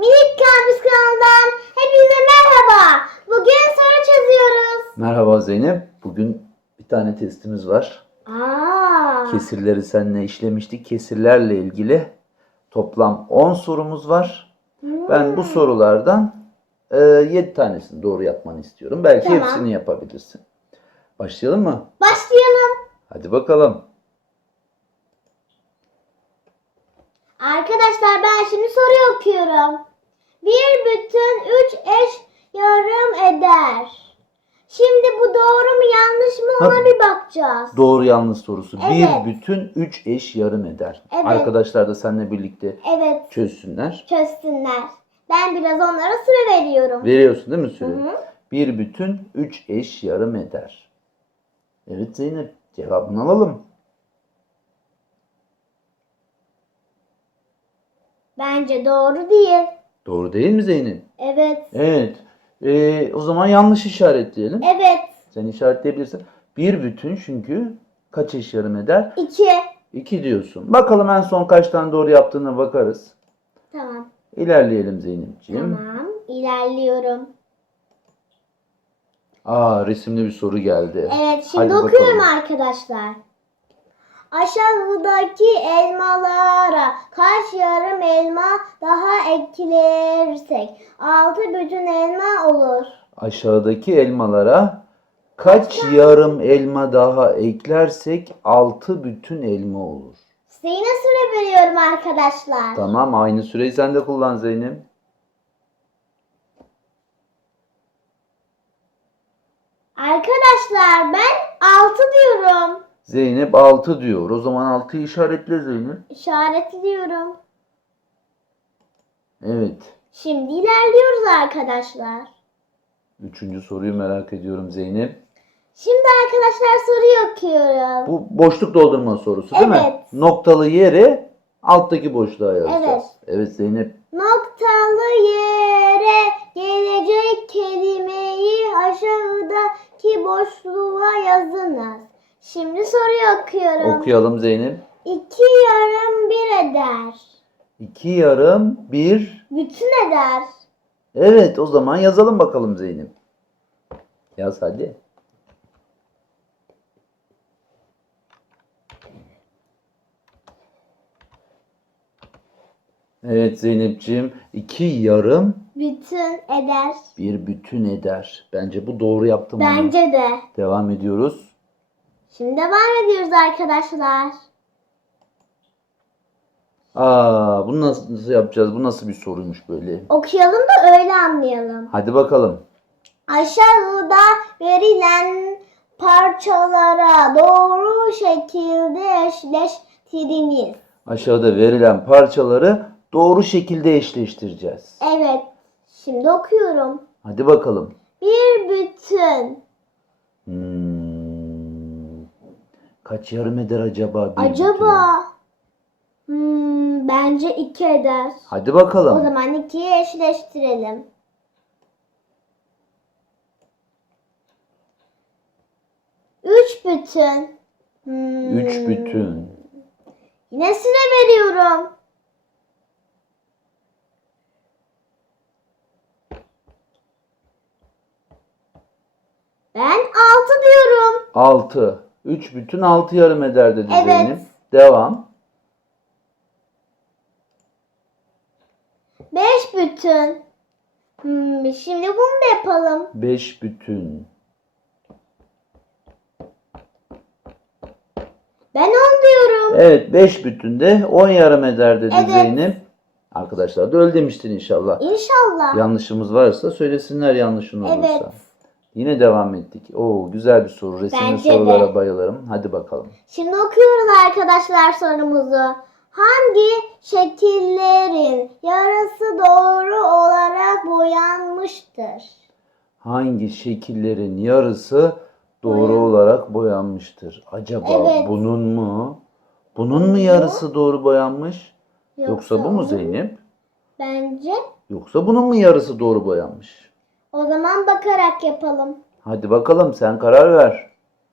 Minik Kampüs kanalından hepinize merhaba. Bugün soru çözüyoruz. Merhaba Zeynep. Bugün bir tane testimiz var. Aa, Kesirleri seninle işlemiştik. Kesirlerle ilgili toplam 10 sorumuz var. Ben bu sorulardan 7 tanesini doğru yapmanı istiyorum. Belki Tamam. hepsini yapabilirsin. Başlayalım mı? başlayalım. Hadi bakalım. Arkadaşlar ben şimdi soruyu okuyorum. Bir bütün üç eş yarım eder. Şimdi bu doğru mu yanlış mı ona Ha. bir bakacağız. Doğru yanlış sorusu. Evet. Bir bütün 3 eş yarım eder. Evet. Arkadaşlar da seninle birlikte Evet çözsünler. çözsünler. Ben biraz onlara süre veriyorum. Veriyorsun değil mi Hı süre? hı. Bir bütün 3 eş yarım eder. Evet Zeynep cevabını alalım. Bence doğru değil. Doğru değil mi Zeynep? Evet. Evet. Ee, o zaman yanlış işaretleyelim. Evet. Sen işaretleyebilirsin. Bir bütün çünkü kaç eş yarım eder? İki. 2 diyorsun. Bakalım en son kaç tane doğru yaptığına bakarız. Tamam. İlerleyelim Zeynep'ciğim. Tamam. İlerliyorum. Aa resimli bir soru geldi. Evet şimdi Hadi okuyorum bakalım. arkadaşlar. Aşağıdaki elmalara kaç yarım elma daha eklersek altı bütün elma olur. Aşağıdaki elmalara kaç yarım elma daha eklersek 6 bütün elma olur. Size yine süre veriyorum arkadaşlar. Tamam aynı süreyi sen de kullan Zeynep. Arkadaşlar ben altı diyorum. Zeynep 6 diyor. O zaman 6'yı işaretle Zeynep. İşaretliyorum. Evet. Şimdi ilerliyoruz arkadaşlar. Üçüncü soruyu merak ediyorum Zeynep. Şimdi arkadaşlar soruyu okuyorum. Bu boşluk doldurma sorusu değil mi? Evet. Noktalı yere alttaki boşluğa yazacağız. Evet. Evet Zeynep. Noktalı yere gelecek kelimeyi aşağıdaki boşluğa yazınız. Şimdi soruyu okuyorum. Okuyalım Zeynep. İki yarım bir eder. 2 yarım 1. Bütün eder. Evet o zaman yazalım bakalım Zeynep. Yaz hadi. Evet Zeynep'ciğim iki yarım Bütün eder. bir bütün eder. Bence bu doğru yaptım. Bence de. Devam ediyoruz. Şimdi devam ediyoruz arkadaşlar. Aa, bunu nasıl, nasıl yapacağız? Bu nasıl bir soruymuş böyle? Okuyalım da öyle anlayalım. Hadi bakalım. Aşağıda verilen parçalara doğru şekilde eşleştiriniz. Aşağıda verilen parçaları doğru şekilde eşleştireceğiz. Evet. Şimdi okuyorum. Hadi bakalım. Bir bütün. Hmm. Kaç yarım eder acaba? bir Acaba bütün? hmm, bence iki eder. Hadi O bakalım. zaman ikiyi eşleştirelim. Üç bütün. Hmm, Üç bütün. Yine süre veriyorum. Ben altı diyorum. Altı. Üç bütün altı yarım eder dedi Evet. Zeynep. Devam. Beş bütün. Hmm, şimdi bunu da yapalım. Beş bütün. Ben on diyorum. Evet beş bütün de on yarım eder dedi Evet. Zeynep. Arkadaşlar da öyle demiştin inşallah. İnşallah. Yanlışımız varsa söylesinler yanlışın olursa. Evet. Yine devam ettik. Oo güzel bir soru. Resimli Bence de. sorulara bayılırım. Hadi bakalım. Şimdi okuyoruz arkadaşlar sorumuzu. Hangi şekillerin yarısı doğru olarak boyanmıştır? Hangi şekillerin yarısı doğru Boyan- olarak boyanmıştır? Acaba Evet. bunun mu? Bunun mu yarısı doğru boyanmış? Yoksa, bu mu Zeynep? Bence. Yoksa bunun mu yarısı doğru boyanmış? O zaman bakarak yapalım. Hadi bakalım sen karar ver.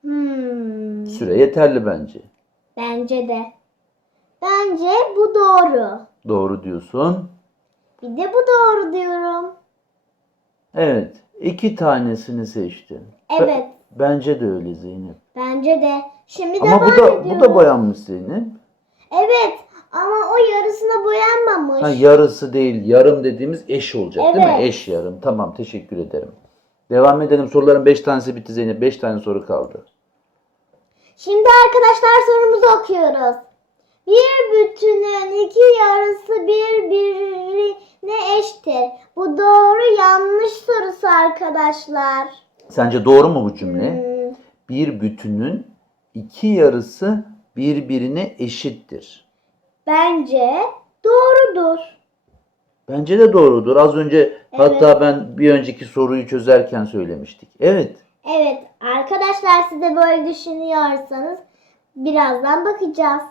Hmm, Süre yeterli bence. bence de. Bence bu doğru. Doğru diyorsun. Bir de bu doğru diyorum. Evet. iki tanesini seçtin. Be- Evet. bence de öyle Zeynep. Bence de. Şimdi Ama devam bu da bu da boyanmış Zeynep. Evet. Ama o yarısına boyanmamış. Ha, yarısı değil, yarım dediğimiz eş olacak değil mi? Evet. Eş yarım. Tamam, teşekkür ederim. Devam edelim. Soruların 5 tanesi bitti Zeynep. 5 tane soru kaldı. Şimdi arkadaşlar sorumuzu okuyoruz. Bir bütünün iki yarısı birbirine eşittir. Bu doğru yanlış sorusu arkadaşlar. Sence doğru mu bu cümle? Hmm, Bir bütünün iki yarısı birbirine eşittir. Bence doğrudur. Bence de doğrudur. Az önce hatta ben bir önceki soruyu çözerken söylemiştik. Evet. Evet arkadaşlar siz de böyle düşünüyorsanız birazdan bakacağız.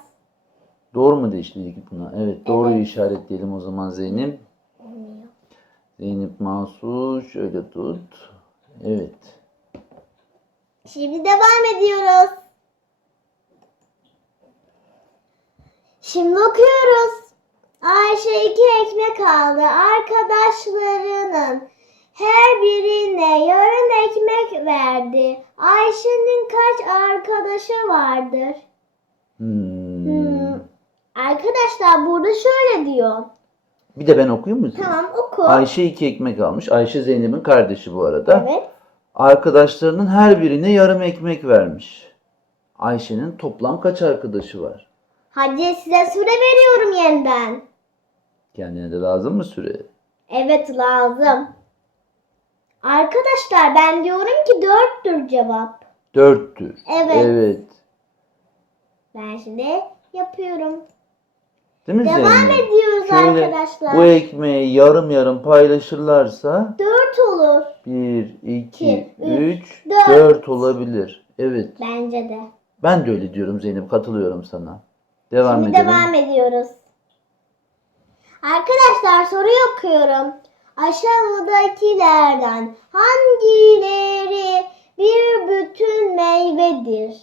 Doğru mu değiştirdik buna? Evet, doğruyu Evet. işaretleyelim o zaman Zeynep. Zeynep Masu şöyle tut. Evet. Şimdi devam ediyoruz. Şimdi okuyoruz. Ayşe iki ekmek aldı. Arkadaşlarının her birine yarım ekmek verdi. Ayşe'nin kaç arkadaşı vardır? Hmm. Hmm. Arkadaşlar burada şöyle diyor. Bir de ben okuyayım mı? Tamam oku. Ayşe iki ekmek almış. Ayşe Zeynep'in kardeşi bu arada. Evet. Arkadaşlarının her birine yarım ekmek vermiş. Ayşe'nin toplam kaç arkadaşı var? Hadi size süre veriyorum yeniden. Kendine de lazım mı süre? Evet lazım. Arkadaşlar ben diyorum ki dörttür cevap. Dörttür. Evet. Evet. Ben şimdi yapıyorum. Değil mi Devam Zeynep? ediyoruz Şöyle arkadaşlar. bu ekmeği yarım yarım paylaşırlarsa Dört olur. 1, 2, İki, 3, dört. 4 olabilir. Evet. Bence de. Ben de öyle diyorum Zeynep. Katılıyorum sana. Devam Şimdi edelim. devam ediyoruz. Arkadaşlar soruyu okuyorum. Aşağıdakilerden hangileri bir bütün meyvedir?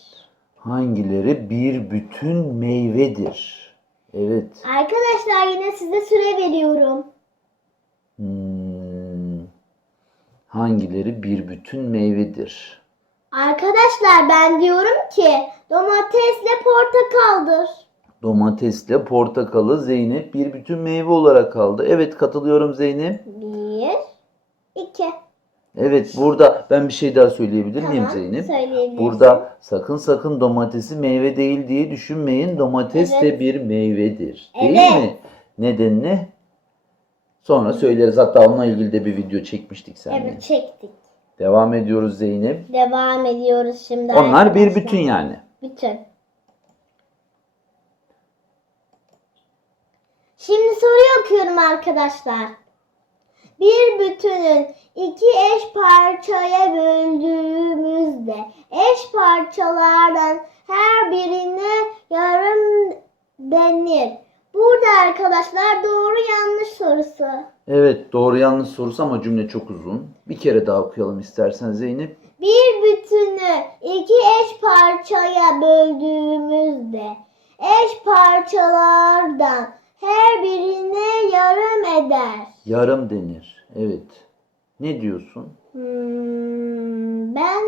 Hangileri bir bütün meyvedir? Evet. Arkadaşlar yine size süre veriyorum. Hmm. Hangileri bir bütün meyvedir? Arkadaşlar ben diyorum ki domatesle portakaldır. Domatesle portakalı Zeynep bir bütün meyve olarak kaldı. Evet katılıyorum Zeynep. Bir, iki. Evet burada ben bir şey daha söyleyebilir miyim Tamam, Zeynep? söyleyebilirsin. Burada sakın sakın domatesi meyve değil diye düşünmeyin. Domates de Evet. bir meyvedir. Değil Evet. mi? Nedenini sonra söyleriz. Hatta onunla ilgili de bir video çekmiştik seninle. Evet çektik. Devam ediyoruz Zeynep. Devam ediyoruz şimdi Onlar bir arkadaşlar. bütün yani. Bütün. Şimdi soruyu okuyorum arkadaşlar. Bir bütünün iki eş parçaya böldüğümüzde eş parçalardan her birine yarım denir. Burada arkadaşlar doğru yanlış sorusu. Evet doğru yanlış sorusu ama cümle çok uzun. Bir kere daha okuyalım istersen Zeynep. Bir bütünü iki eş parçaya böldüğümüzde eş parçalardan her birine yarım eder. Yarım denir. Evet. Ne diyorsun? Hmm, ben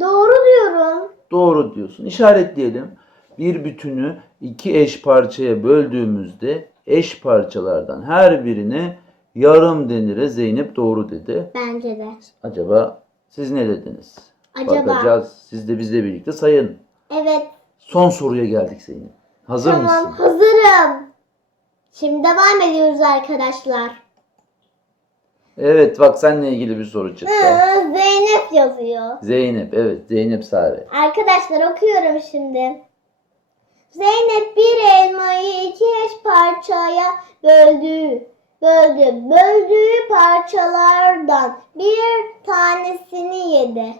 doğru diyorum. Doğru diyorsun. İşaretleyelim. Bir bütünü iki eş parçaya böldüğümüzde eş parçalardan her birine yarım denire Zeynep doğru dedi. Bence de. Acaba siz ne dediniz? Acaba. Bakacağız. Siz de bizle birlikte sayın. Evet. Son soruya geldik Zeynep. Hazır tamam mısın? hazırım. Şimdi devam ediyoruz arkadaşlar. Evet bak seninle ilgili bir soru çıktı. Hı, Zeynep yazıyor. Zeynep evet Zeynep Sare. Arkadaşlar okuyorum şimdi. Zeynep bir elmayı iki eş parçaya böldü. Böldü. Böldüğü parçalardan bir tanesini yedi.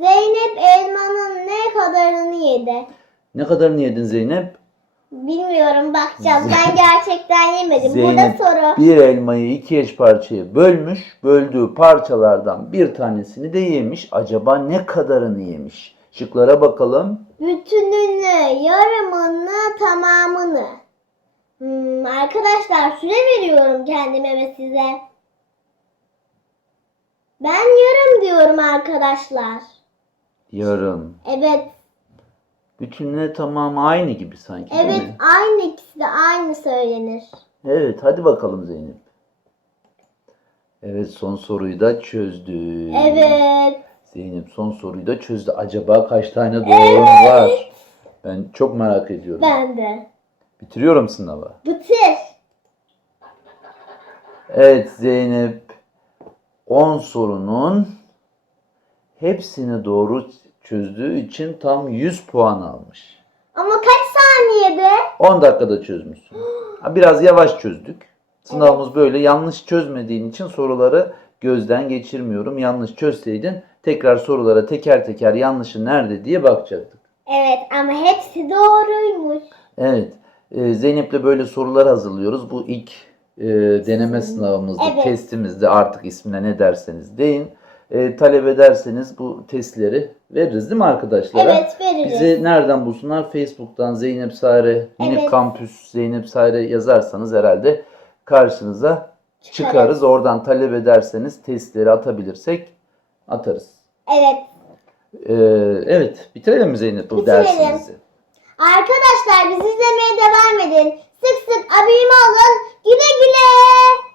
Zeynep elmanın ne kadarını yedi? Ne kadarını yedin Zeynep? Bilmiyorum bakacağız. Ben gerçekten yemedim. Zeynep Burada soru. bir elmayı iki eş parçaya bölmüş. Böldüğü parçalardan bir tanesini de yemiş. Acaba ne kadarını yemiş? Şıklara bakalım. Bütününü, yarımını, tamamını. Hmm, arkadaşlar süre veriyorum kendime ve size. Ben yarım diyorum arkadaşlar. Yarım. Evet, Bütünle tamamı aynı gibi sanki değil evet mi? aynı ikisi de aynı söylenir. Evet hadi bakalım Zeynep. Evet son soruyu da çözdü. Evet. Zeynep son soruyu da çözdü. Acaba kaç tane doğru var? Ben çok merak ediyorum. Ben de. Bitiriyorum sınavı. Bitir. Evet Zeynep 10 sorunun hepsini doğru çözdüğü için tam 100 puan almış. Ama kaç saniyede? 10 dakikada çözmüşsün. Ha, Biraz yavaş çözdük. Sınavımız böyle yanlış çözmediğin için soruları gözden geçirmiyorum. Yanlış çözseydin tekrar sorulara teker teker yanlışı nerede diye bakacaktık. Evet ama hepsi doğruymuş. Evet. e, Zeynep'le böyle sorular hazırlıyoruz. Bu ilk e, deneme sınavımızda, Evet. testimizde artık ismine ne derseniz deyin. E, talep ederseniz bu testleri veririz değil mi arkadaşlara? Evet veririz. Bizi nereden bulsunlar? Facebook'tan Zeynep Sare, Minik Evet. Kampüs Zeynep Sare yazarsanız herhalde karşınıza Çıkarız. çıkarız. Oradan talep ederseniz testleri atabilirsek atarız. Evet. E, evet, bitirelim mi Zeynep bu Bitirelim. dersimizi? Arkadaşlar bizi izlemeye devam edin. Sık sık abone olun. Güle güle.